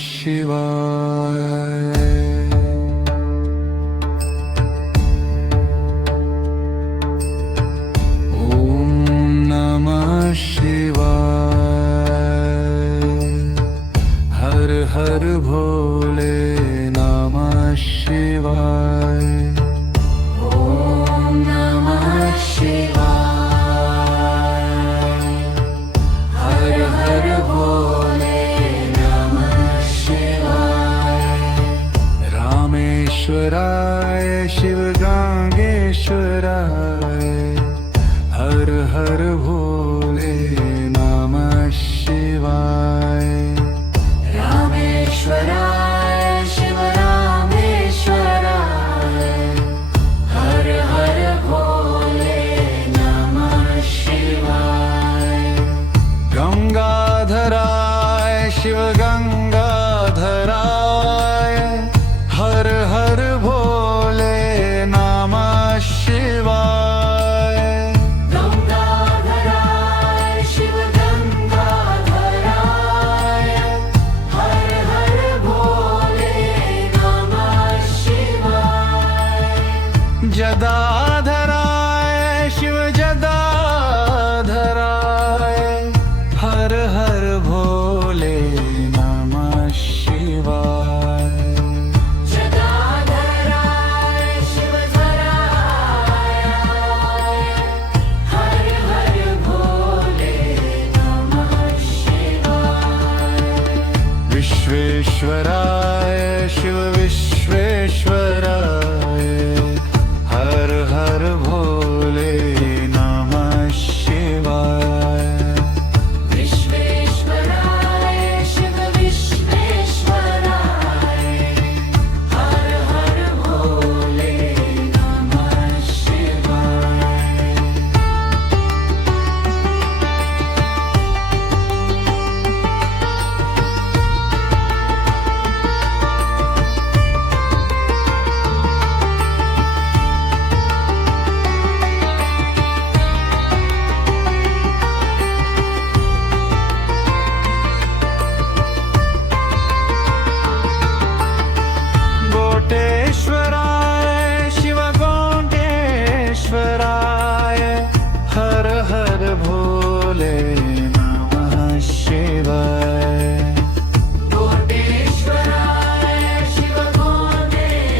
शिवाय। हर हर भोले नमः शिवाय। ओम नमः शिवाय। हर हर भोले नमः शिवाय। रामेश्वराय शिव गंगेश्वराय। हर हर भोले नमः शिवाय। रामेश्वराय शिव रामेश्वराय। हर हर भोले नमः शिवाय। गंगाधराय शिव गंगाधराय। हर हर भोले नमः शिवाय। गंगाधराय शिव गंगाधराय। हर हर भोले नमः शिवाय। जदाधराय शिव जदाधराय। हर हर भोले नमः शिवाय। जटाधराय शिव धराय। हर हर भोले नमः शिवाय। विश्वेश्वराय शिव विश्वेश्वराय। हर हर भोले नमः शिवाय। विश्वेश्वराय शिव विश्वेश्वराय। हर हर भोले नमः शिवाय। गोटेश्वराय शिव गोटेश्वराय। हर हर भोले नमः शिवाय। कोटेश्वराय शिव कोटेश्वराय।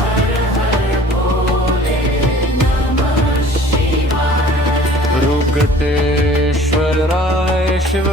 हर हर भोले नमः शिवाय। रुकटेश्वराय शिव